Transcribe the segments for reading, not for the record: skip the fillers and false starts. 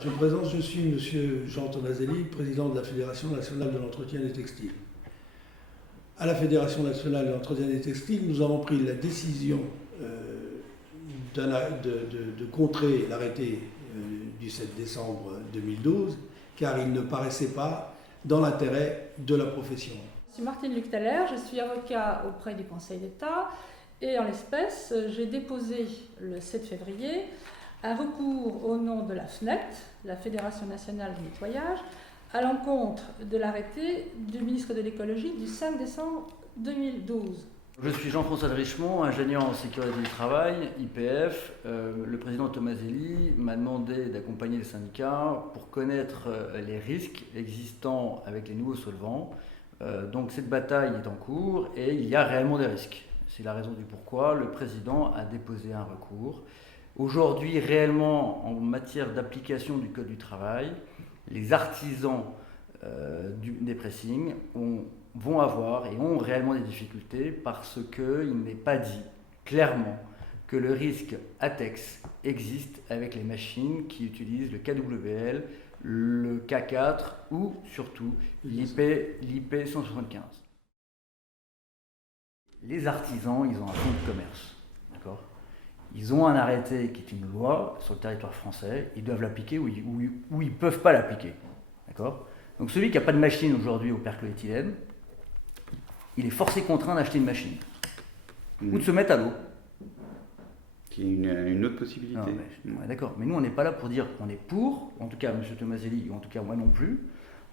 Je me présente, je suis M. Jean Tomazelli, président de la Fédération nationale de l'entretien des textiles. À la Fédération nationale de l'entretien des textiles, nous avons pris la décision de contrer l'arrêté du 7 décembre 2012, car il ne paraissait pas dans l'intérêt de la profession. Je suis Martine Luctaler, je suis avocat auprès du Conseil d'État et en l'espèce, j'ai déposé le 7 février un recours au nom de la FNET, la Fédération nationale du nettoyage, à l'encontre de l'arrêté du ministre de l'écologie du 5 décembre 2012. Je suis Jean-François de Richemont, ingénieur en sécurité du travail, IPF. Le président Tomazelli m'a demandé d'accompagner les syndicats pour connaître les risques existants avec les nouveaux solvants. Donc cette bataille est en cours et il y a réellement des risques. C'est la raison du pourquoi le président a déposé un recours. Aujourd'hui, réellement, en matière d'application du Code du travail, les artisans des pressings vont avoir et ont réellement des difficultés parce qu'il n'est pas dit clairement que le risque ATEX existe avec les machines qui utilisent le KWL, le K4 ou surtout l'IP 175. Les artisans, ils ont un fonds de commerce, d'accord ? Ils ont un arrêté qui est une loi sur le territoire français, ils doivent l'appliquer ou ils ne peuvent pas l'appliquer. D'accord ? Donc celui qui n'a pas de machine aujourd'hui au percloéthylène, il est forcé contraint d'acheter une machine. Ou de se mettre à l'eau. Qui est une autre possibilité. Ouais, d'accord, mais nous on n'est pas là pour dire qu'on est pour, en tout cas M. Tomazelli, ou en tout cas moi non plus,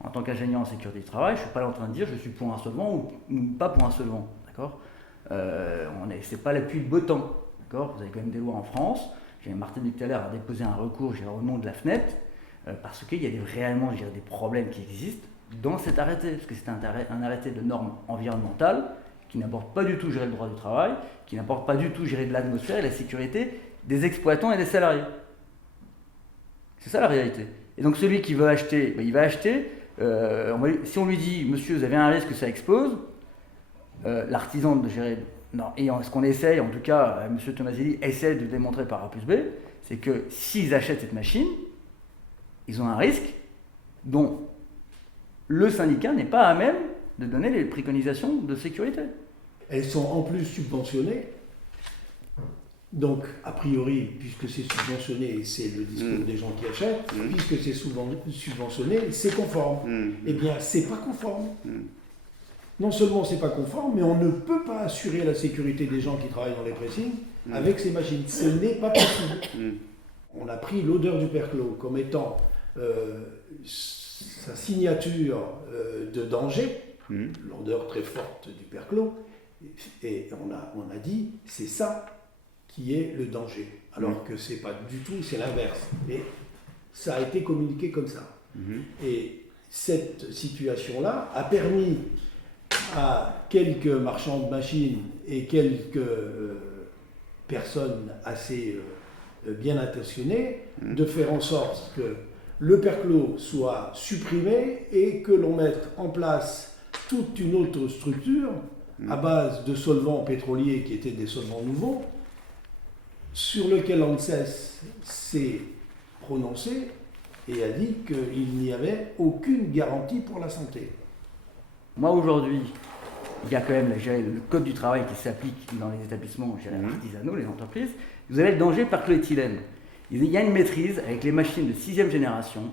en tant qu'ingénieur en sécurité du travail, je ne suis pas là en train de dire je suis pour un solvant ou pas pour un solvant. D'accord ? C'est pas l'appui de beau temps. Vous avez quand même des lois en France. Martin Luctaler a déposé un recours au nom de la FNET parce qu'il y a réellement des problèmes qui existent dans cet arrêté. Parce que c'est un arrêté de normes environnementales qui n'apporte pas du tout gérer le droit du travail, qui n'apporte pas du tout gérer de l'atmosphère et la sécurité des exploitants et des salariés. C'est ça la réalité. Et donc celui qui veut acheter, il va acheter. Si on lui dit, monsieur, vous avez un risque que ça explose, l'artisan de gérer... Non, et ce qu'on essaye, en tout cas, M. Tomazelli essaie de démontrer par A plus B, c'est que s'ils achètent cette machine, ils ont un risque dont le syndicat n'est pas à même de donner les préconisations de sécurité. Elles sont en plus subventionnées, donc a priori, puisque c'est subventionné, c'est le discours des gens qui achètent, puisque c'est subventionné, c'est conforme. Eh bien, c'est pas conforme. Non seulement c'est pas conforme, mais on ne peut pas assurer la sécurité des gens qui travaillent dans les pressings avec ces machines. Ce n'est pas possible. On a pris l'odeur du perclos comme étant sa signature de danger, l'odeur très forte du perclos, et on a dit c'est ça qui est le danger, alors que c'est pas du tout, c'est l'inverse. Et ça a été communiqué comme ça. Et cette situation-là a permis à quelques marchands de machines et quelques personnes assez bien intentionnées de faire en sorte que le perclos soit supprimé et que l'on mette en place toute une autre structure à base de solvants pétroliers qui étaient des solvants nouveaux, sur lequel l'ANSES s'est prononcé et a dit qu'il n'y avait aucune garantie pour la santé. Moi aujourd'hui, il y a quand même le code du travail qui s'applique dans les établissements artisanaux, les entreprises. Vous avez le danger percloéthylène. Il y a une maîtrise avec les machines de 6e génération.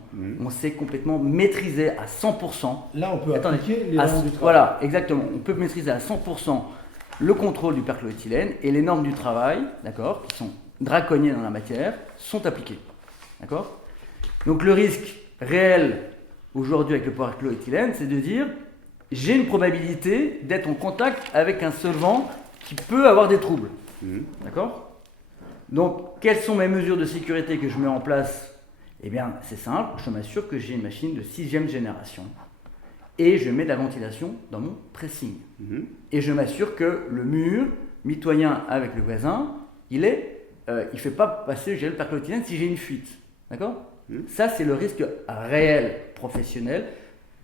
On sait complètement maîtriser à 100%. Là, on peut appliquer les normes du travail. Voilà, exactement. On peut maîtriser à 100% le contrôle du percloéthylène et les normes du travail, d'accord, qui sont draconiennes dans la matière, sont appliquées. D'accord ? Donc le risque réel aujourd'hui avec le percloéthylène, c'est de dire j'ai une probabilité d'être en contact avec un solvant qui peut avoir des troubles. D'accord ? Donc, quelles sont mes mesures de sécurité que je mets en place ? Eh bien, c'est simple, je m'assure que j'ai une machine de 6e génération et je mets de la ventilation dans mon pressing. Et je m'assure que le mur mitoyen avec le voisin, il fait pas passer le percloéthylène si j'ai une fuite. D'accord ? Ça, c'est le risque réel professionnel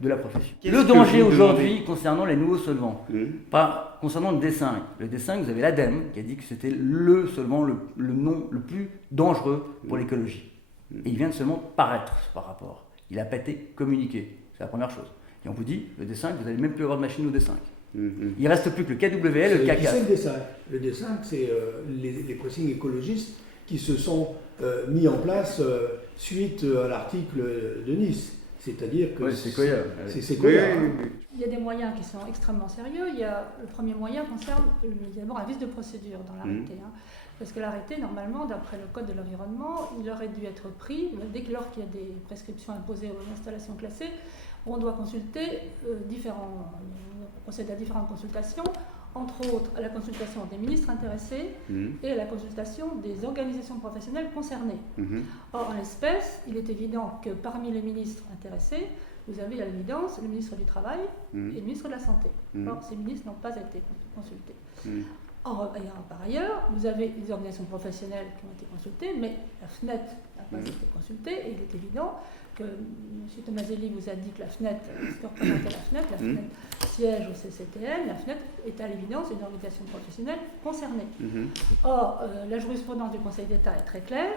de la profession. Le danger aujourd'hui concernant les nouveaux solvants, pas concernant le D5. Le D5, vous avez l'ADEME qui a dit que c'était le solvant le plus dangereux pour l'écologie. Et il vient de seulement paraître par rapport. Il n'a pas été communiqué. C'est la première chose. Et on vous dit, le D5, vous n'allez même plus avoir de machine au D5. Il ne reste plus que le KWL, le K4. C'est le D5. Le D5, c'est les pressings écologistes qui se sont mis en place suite à l'article de Nice. C'est-à-dire que c'est Sequoia. C'est Sequoia. Il y a des moyens qui sont extrêmement sérieux. Le premier moyen concerne d'abord un vice de procédure dans l'arrêté. Parce que l'arrêté, normalement, d'après le Code de l'environnement, il aurait dû être pris dès lors qu'il y a des prescriptions imposées aux installations classées. On doit consulter procéder à différentes consultations, entre autres à la consultation des ministres intéressés et à la consultation des organisations professionnelles concernées. Or, en l'espèce, il est évident que parmi les ministres intéressés, vous avez à l'évidence le ministre du Travail et le ministre de la Santé. Or, ces ministres n'ont pas été consultés. Par ailleurs, vous avez les organisations professionnelles qui ont été consultées, mais la FNET n'a pas été consultée, et il est évident que M. Tomaselli vous a dit que la FNET, ce que représentait la FNET siège au CCTN, la FNET est à l'évidence une organisation professionnelle concernée. Or, la jurisprudence du Conseil d'État est très claire.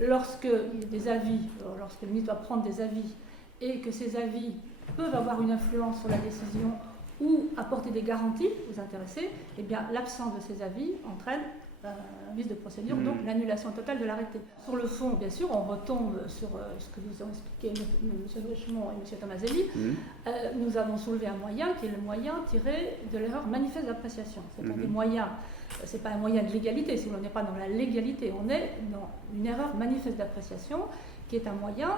Lorsque il y a des avis, lorsque le ministre doit prendre des avis, et que ces avis peuvent avoir une influence sur la décision ou apporter des garanties aux intéressés, eh bien l'absence de ces avis entraîne un vice de procédure, donc l'annulation totale de l'arrêté. Sur le fond, bien sûr, on retombe sur ce que vous ont expliqué M. Richemont et M. Tomaselli. Nous avons soulevé un moyen qui est le moyen tiré de l'erreur manifeste d'appréciation. C'est un des moyens, c'est pas un moyen de légalité, si on n'est pas dans la légalité, on est dans une erreur manifeste d'appréciation qui est un moyen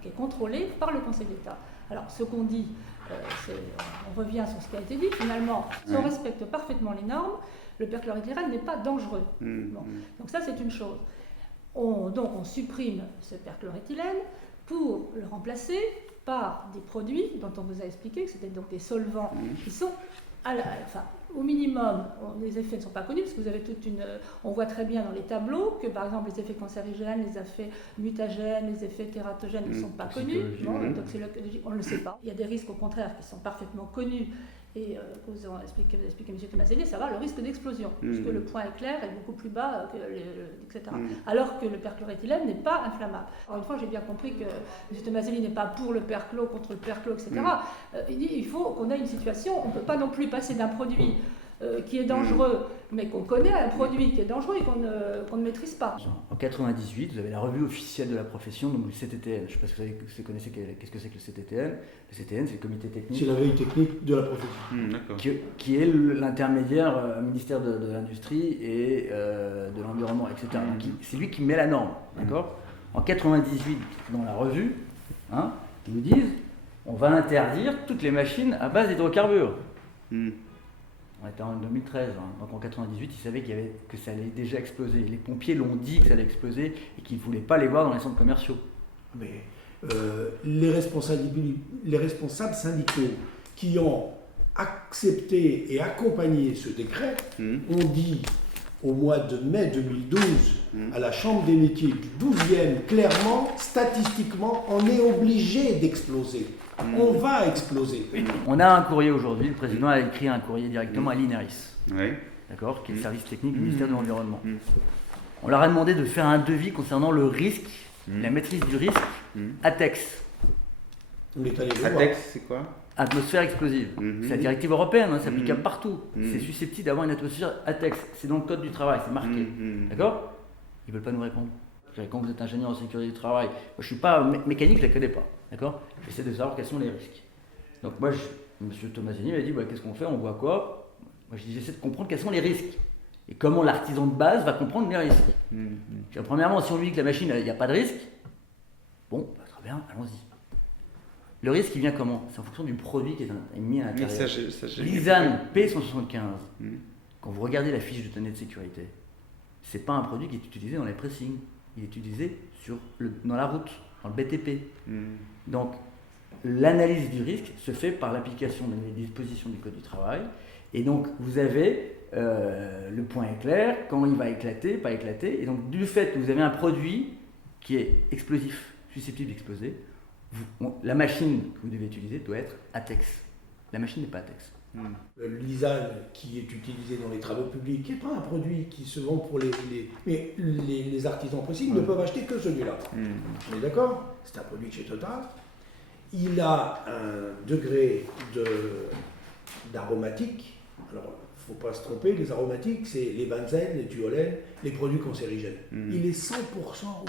qui est contrôlé par le Conseil d'État. Alors, ce qu'on dit, on revient sur ce qui a été dit, finalement, si on respecte parfaitement les normes, le perchloroéthylène n'est pas dangereux. Bon. Donc ça, c'est une chose. On supprime ce perchloroéthylène pour le remplacer par des produits dont on vous a expliqué que c'était donc des solvants qui sont au minimum, les effets ne sont pas connus, parce que vous avez on voit très bien dans les tableaux que, par exemple, les effets cancérigènes, les effets mutagènes, les effets tératogènes ne sont pas connus. Toxicologiques, on ne le sait pas. Il y a des risques, au contraire, qui sont parfaitement connus et que vous avez expliqué M. Tomaselli, ça va, le risque d'explosion, puisque le point éclair est beaucoup plus bas, etc. Alors que le perchloroéthylène n'est pas inflammable. Encore une fois, j'ai bien compris que M. Tomaselli n'est pas pour le perchlo, contre le perchlo, etc. Il dit il faut qu'on ait une situation, on ne peut pas non plus passer d'un produit qui est dangereux, mais qu'on connaît, à un produit qui est dangereux et qu'on ne maîtrise pas. En 1998, vous avez la revue officielle de la profession, donc le CTTN. Je ne sais pas si vous connaissez qu'est-ce que c'est que le CTTN. Le CTN, c'est le comité technique. C'est la veille technique de la profession. Qui est l'intermédiaire ministère de l'Industrie et de l'Environnement, etc. Donc, c'est lui qui met la norme. D'accord. En 1998, dans la revue, ils nous disent on va interdire toutes les machines à base d'hydrocarbures. On était en 2013, donc en 98, ils savaient que ça allait déjà exploser. Les pompiers l'ont dit que ça allait exploser et qu'ils ne voulaient pas les voir dans les centres commerciaux. Mais les responsables syndicaux qui ont accepté et accompagné ce décret ont dit au mois de mai 2012 à la Chambre des métiers du 12e, clairement, statistiquement, on est obligé d'exploser. On va exploser. On a un courrier aujourd'hui, le président a écrit un courrier directement à l'INERIS, d'accord, qui est le service technique du ministère de l'Environnement. On leur a demandé de faire un devis concernant le risque, la maîtrise du risque, ATEX. ATEX, c'est quoi ? Atmosphère explosive. C'est la directive européenne, c'est applicable partout. C'est susceptible d'avoir une atmosphère ATEX. C'est dans le code du travail, c'est marqué. D'accord ? Ils ne veulent pas nous répondre. Quand vous êtes ingénieur en sécurité du travail, moi, je ne suis pas mécanique, je ne la connais pas. D'accord ? J'essaie de savoir quels sont les risques. Donc moi, M. Tomaselli m'a dit, qu'est-ce qu'on fait ? On voit quoi ? Moi, je dis, j'essaie de comprendre quels sont les risques. Et comment l'artisan de base va comprendre les risques. Premièrement, si on lui dit que la machine, il n'y a pas de risque, bon, très bien, allons-y. Le risque, il vient comment ? C'est en fonction du produit qui est mis à l'intérieur. L'ISAN P175, quand vous regardez la fiche de tenue de sécurité, ce n'est pas un produit qui est utilisé dans les pressings. Il est utilisé dans la route, dans le BTP. Donc, l'analyse du risque se fait par l'application des dispositions du Code du travail. Et donc, vous avez le point éclair, quand il va éclater, pas éclater. Et donc, du fait que vous avez un produit qui est explosif, susceptible d'exploser, la machine que vous devez utiliser doit être ATEX. La machine n'est pas ATEX. L'ISAN qui est utilisé dans les travaux publics, qui n'est pas un produit qui se vend pour mais les artisans possibles ne peuvent acheter que celui-là. On est d'accord? C'est un produit de chez Total. Il a un degré d'aromatique. Alors, il ne faut pas se tromper, les aromatiques, c'est les benzènes, les thuolènes, les produits cancérigènes. Il est 100%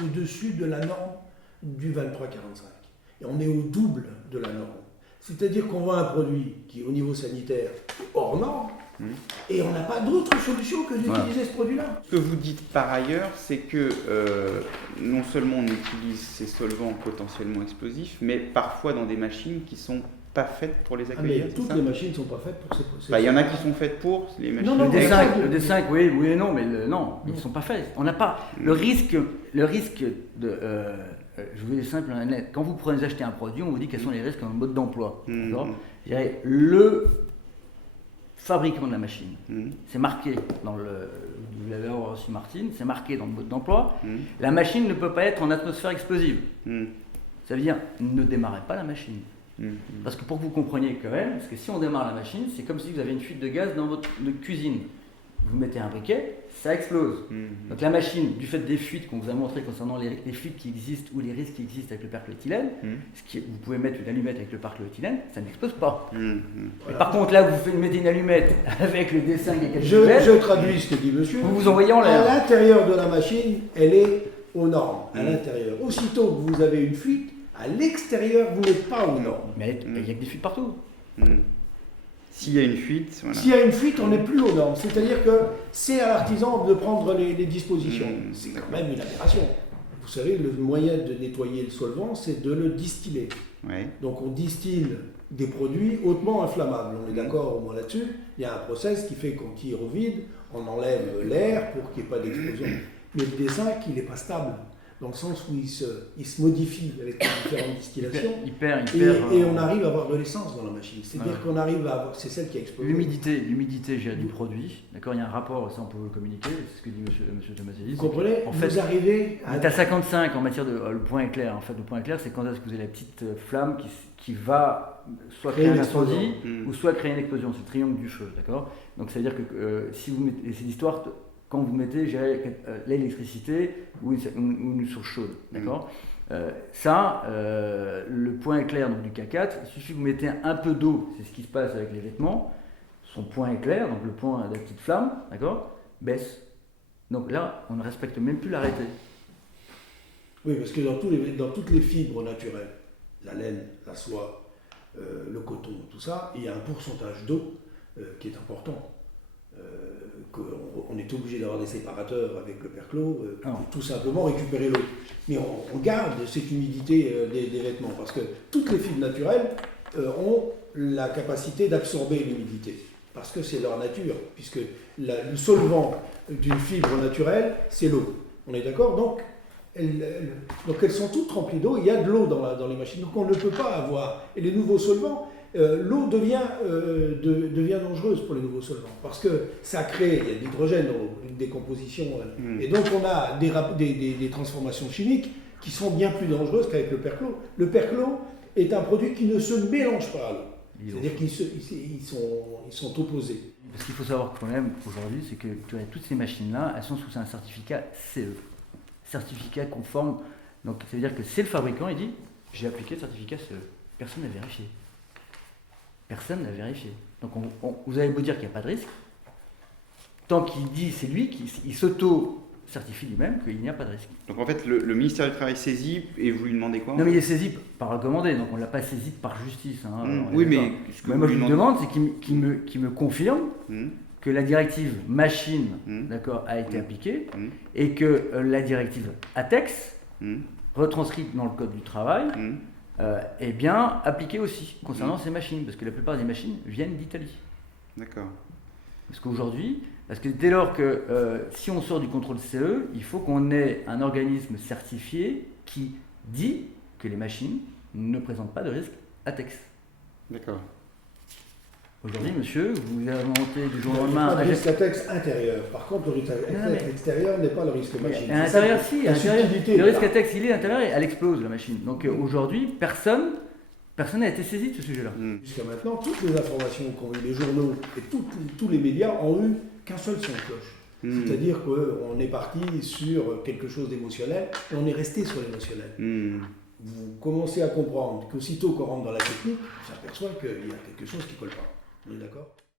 au-dessus de la norme du 2345. Et on est au double de la norme. C'est-à-dire qu'on vend un produit qui, au niveau sanitaire, est hors norme, et on n'a pas d'autre solution que d'utiliser ce produit-là. Ce que vous dites par ailleurs, c'est que non seulement on utilise ces solvants potentiellement explosifs, mais parfois dans des machines qui sont pas faites pour les accueillir. Mais toutes les machines ne sont pas faites pour ces procès. Il y en a qui sont faites pour les machines. Non, le D5, oui et non, mais non, ils ne sont pas faits. On n'a pas le risque de. Je vous dis simple et net. Quand vous prenez acheter un produit, on vous dit quels sont les risques en mode d'emploi. Je dirais, le fabricant de la machine, c'est marqué dans le. Vous l'avez aussi, Martine, c'est marqué dans le mode d'emploi. La machine ne peut pas être en atmosphère explosive. Ça veut dire, ne démarrez pas la machine. Parce que pour que vous compreniez quand même, parce que si on démarre la machine, c'est comme si vous avez une fuite de gaz dans votre cuisine. Vous mettez un briquet, ça explose. Donc la machine, du fait des fuites qu'on vous a montré concernant les fuites qui existent ou les risques qui existent avec le perchloroéthylène, vous pouvez mettre une allumette avec le perchloroéthylène, ça n'explose pas. Mais par contre là, vous mettez une allumette avec le D5 et quelque chose. Je traduis ce que dit monsieur. Vous envoyez en l'air. À l'intérieur de la machine, elle est aux normes. À l'intérieur. Aussitôt que vous avez une fuite, à l'extérieur, vous n'êtes pas aux normes. Mais il n'y a que des fuites partout. S'il y a une fuite, voilà. S'il y a une fuite, on n'est plus aux normes. C'est-à-dire que c'est à l'artisan de prendre les dispositions. C'est quand même une aberration. Vous savez, le moyen de nettoyer le solvant, c'est de le distiller. Donc on distille des produits hautement inflammables. On est d'accord au moins là-dessus. Il y a un process qui fait qu'on tire au vide, on enlève l'air pour qu'il n'y ait pas d'explosion. Mais le D5, il n'est pas stable. Dans le sens où il se modifie avec les différentes distillations. Et on arrive à avoir de l'essence dans la machine. C'est-à-dire qu'on arrive à avoir, c'est celle qui a explosé. L'humidité du produit, d'accord, il y a un rapport, ça on peut le communiquer, c'est ce que dit monsieur Tomaselli. Vous comprenez? En fait, vous arrivez à... On est à 55 en matière de... le point éclair, en fait, le point éclair, c'est quand est-ce que vous avez la petite flamme qui va soit créer un incendie ou soit créer une explosion, c'est le triangle du feu, d'accord? Donc ça veut dire que si vous mettez... C'est l'histoire... Quand vous mettez l'électricité ou une source chaude, d'accord? Le point éclair donc, du K4, il suffit que vous mettez un peu d'eau, c'est ce qui se passe avec les vêtements, son point éclair, donc le point de la petite flamme, d'accord, baisse. Donc là, on ne respecte même plus l'arrêté. Oui, parce que dans toutes les fibres naturelles, la laine, la soie, le coton, tout ça, il y a un pourcentage d'eau qui est important. On est obligé d'avoir des séparateurs avec le perclos pour tout simplement récupérer l'eau. Mais on garde cette humidité des vêtements parce que toutes les fibres naturelles ont la capacité d'absorber l'humidité parce que c'est leur nature, puisque le solvant d'une fibre naturelle, c'est l'eau. On est d'accord? Donc elles sont toutes remplies d'eau, il y a de l'eau dans les machines, donc on ne peut pas avoir. Et les nouveaux solvants, l'eau devient dangereuse pour les nouveaux solvants parce que ça crée, il y a de l'hydrogène dans une décomposition et donc on a des transformations chimiques qui sont bien plus dangereuses qu'avec le perclos. Le perclos est un produit qui ne se mélange pas à l'eau, c'est-à-dire qu'ils sont opposés. Ce qu'il faut savoir quand même aujourd'hui, c'est que toutes ces machines-là, elles sont sous un certificat CE, certificat conforme. Donc ça veut dire que c'est le fabricant, il dit j'ai appliqué le certificat CE, personne n'a vérifié. Personne n'a vérifié. Donc vous avez beau dire qu'il n'y a pas de risque, tant qu'il dit, c'est lui qui s'auto-certifie lui-même qu'il n'y a pas de risque. Donc en fait, le ministère du Travail saisit et vous lui demandez quoi? Non mais il est saisi par recommandé, donc on ne l'a pas saisi par justice. Oui, mais moi je lui demande, c'est qu'il me confirme que la directive machine d'accord, a été appliquée et que la directive ATEX, retranscrite dans le Code du travail, est bien appliqué aussi concernant ces machines, parce que la plupart des machines viennent d'Italie. D'accord. Parce qu'aujourd'hui, dès lors que si on sort du contrôle CE, il faut qu'on ait un organisme certifié qui dit que les machines ne présentent pas de risque ATEX. D'accord. Aujourd'hui, monsieur, vous avez inventé du jour au Il n'y a lendemain... pas de risque ATEX intérieur. Par contre, le risque ATEX extérieur n'est pas le risque machine. À l'intérieur, si. Le risque ATEX, il est à l'intérieur et elle explose, la machine. Donc aujourd'hui, personne Personne n'a été saisi de ce sujet-là. Jusqu'à maintenant, toutes les informations qu'ont eu les journaux et tous les médias ont eu qu'un seul son de cloche. C'est-à-dire qu'on est parti sur quelque chose d'émotionnel et on est resté sur l'émotionnel. Vous commencez à comprendre qu'aussitôt qu'on rentre dans la technique, on s'aperçoit qu'il y a quelque chose qui ne colle pas. On est d'accord ?